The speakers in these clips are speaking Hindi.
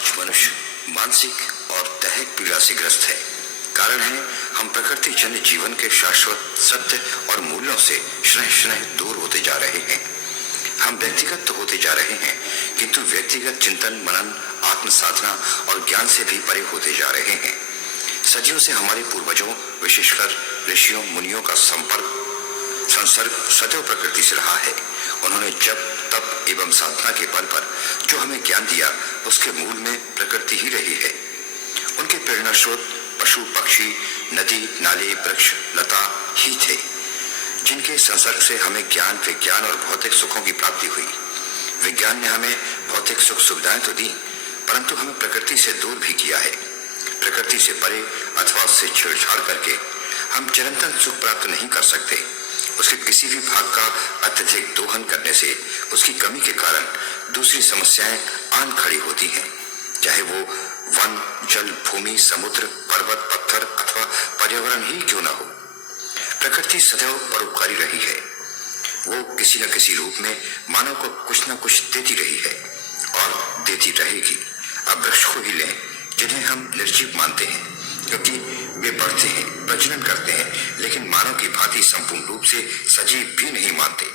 आज मनुष्य मानसिक और दैहिक पीड़ा से ग्रस्त है। कारण है हम प्रकृति जन्य जीवन के शाश्वत सत्य और मूल्यों से शनह शनह दूर होते जा रहे हैं। हम व्यक्तिगत तो होते जा रहे हैं, किंतु व्यक्तिगत चिंतन, मनन, आत्म साधना और ज्ञान से भी परे होते जा रहे हैं। सदियों से हमारे पूर्वजों, विशेषकर ऋषियों मुनियों का संसर्ग सदैव प्रकृति से रहा है। उन्होंने जप, तप एवं साधना के बल पर जो हमें ज्ञान दिया, उसके मूल में प्रकृति ही रही है। उनके प्रेरणा स्रोत पशु, पक्षी, नदी, नाले, वृक्ष, लता ही थे, जिनके संसर्ग से हमें ज्ञान, विज्ञान और भौतिक सुखों की प्राप्ति हुई। विज्ञान ने हमें भौतिक सुख सुविधाएं तो दी, परंतु हमें प्रकृति से दूर भी किया है। प्रकृति से परे अथवा उससे छेड़छाड़ करके हम चिरंतन सुख प्राप्त नहीं कर सकते। उसके किसी भी भाग का अत्यधिक दोहन करने से उसकी कमी के कारण दूसरी समस्याएं आन खड़ी होती हैं, चाहे वो वन, जल, भूमि, समुद्र, पर्वत, पत्थर अथवा पर्यावरण ही क्यों ना हो। प्रकृति सदैव परोपकारी रही है। वो किसी न किसी रूप में मानव को कुछ न कुछ देती रही है और देती रहेगी। अब वृक्ष को ही लें, जिन्हें हम निर्जीव मानते हैं, क्योंकि वे बढ़ते हैं, प्रजनन करते हैं, लेकिन मानव की भांति संपूर्ण रूप से सजीव भी नहीं मानते।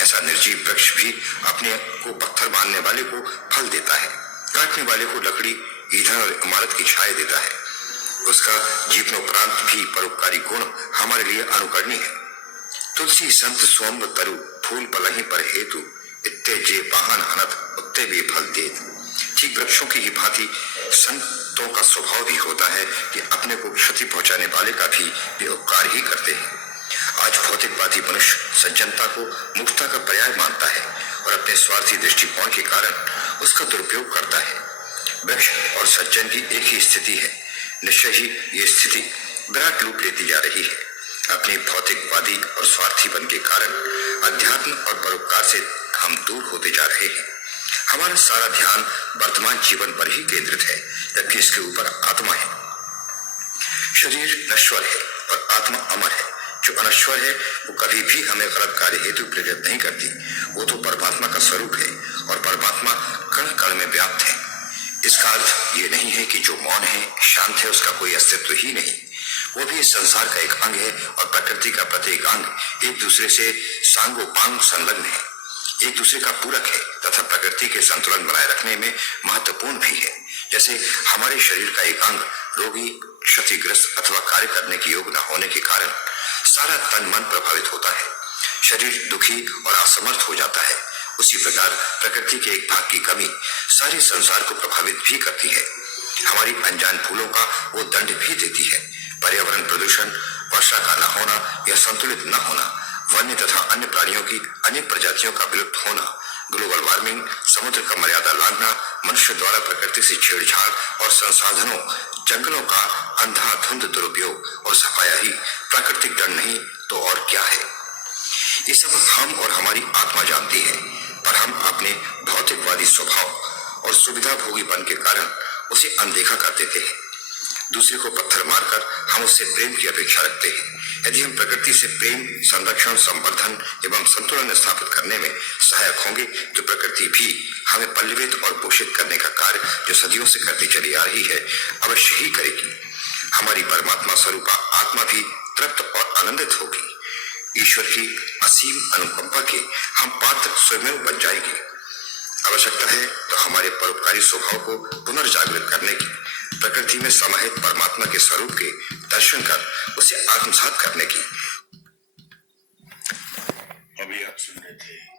ऐसा निर्जीव वृक्ष भी अपने को पत्थर मानने वाले को फल देता है, काटने वाले को लकड़ी, ईंधन और इमारत की छाया देता है। उसका जीवनोपरांत भी परोपकारी गुण हमारे लिए अनुकरणीय है। तुलसी संत सोम तरु फूल पलहि पर हेतु, इत्ते जे वाहन हनत उत्ते भी फल देत। ठीक वृक्षों की ही भांति संतों का स्वभाव भी होता है कि अपने को क्षति पहुंचाने वाले का भी वे उपकार ही करते हैं। आज भौतिकवादी मनुष्य सज्जनता को मूर्खता का पर्याय मानता है और अपने स्वार्थी दृष्टिकोण के कारण उसका दुरुपयोग करता है। वृक्ष और सज्जन की एक ही स्थिति है। निश्चय ही ये स्थिति विराट रूप लेती जा रही है। अपने भौतिकवादी और स्वार्थीपन के कारण अध्यात्म और परोपकार से हम दूर होते जा रहे हैं। हमारा सारा ध्यान वर्तमान जीवन पर ही केंद्रित है, जबकि इसके ऊपर आत्मा है। शरीर नश्वर है और आत्मा अमर है। जो अनश्वर है वो कभी भी हमें गलत कार्य हेतु प्रेरित नहीं करती। वो तो परमात्मा का स्वरूप है और परमात्मा कण कण में व्याप्त है। इसका अर्थ ये नहीं है कि जो मौन है, शांत है, उसका कोई अस्तित्व ही नहीं। वो भी इस संसार का एक अंग है और प्रकृति का प्रत्येक अंग एक दूसरे से सांगोपांग संलग्न है, एक दूसरे का पूरक है तथा प्रकृति के संतुलन बनाए रखने में महत्वपूर्ण भी है। जैसे हमारे शरीर का एक अंग रोगी, क्षतिग्रस्त अथवा कार्य करने के योग्य न होने के कारण सारा तन मन प्रभावित होता है, शरीर दुखी और असमर्थ हो जाता है, उसी प्रकार प्रकृति के एक भाग की कमी सारे संसार को प्रभावित भी करती है। हमारी अनजान भूलों का वो दंड भी देती है। पर्यावरण प्रदूषण, वर्षा का न होना या संतुलित न होना, वन्य तथा अन्य प्राणियों की अनेक प्रजातियों का विलुप्त होना, ग्लोबल वार्मिंग, समुद्र का मर्यादा लांघना, मनुष्य द्वारा प्रकृति से छेड़छाड़ और संसाधनों, जंगलों का अंधाधुंध दुरुपयोग और सफाया ही प्राकृतिक दंड नहीं तो और क्या है। ये सब हम और हमारी आत्मा जानती है, पर हम अपने भौतिकवादी स्वभाव और सुविधा भोगीपन के कारण उसे अनदेखा कर देते हैं। दूसरे को पत्थर मारकर हम उससे प्रेम की अपेक्षा रखते हैं। यदि हम प्रकृति से प्रेम, संरक्षण, संवर्धन एवं संतुलन स्थापित करने में सहायक होंगे तो प्रकृति भी हमें पल्लवित और पोषित करने का कार्य जो सदियों से करती चली आ रही है अवश्य ही करेगी। हमारी परमात्मा स्वरूपा आत्मा भी तृप्त और आनंदित होगी। ईश्वर की असीम अनुकंपा के हम पात्र स्वयं बन जाएंगे। आवश्यकता है तो हमारे परोपकारी स्वभाव को पुनर्जागृत करने की, प्रकृति में समाहित परमात्मा के स्वरूप के दर्शन कर उसे आत्मसात करने की। अभी आप सुन रहे थे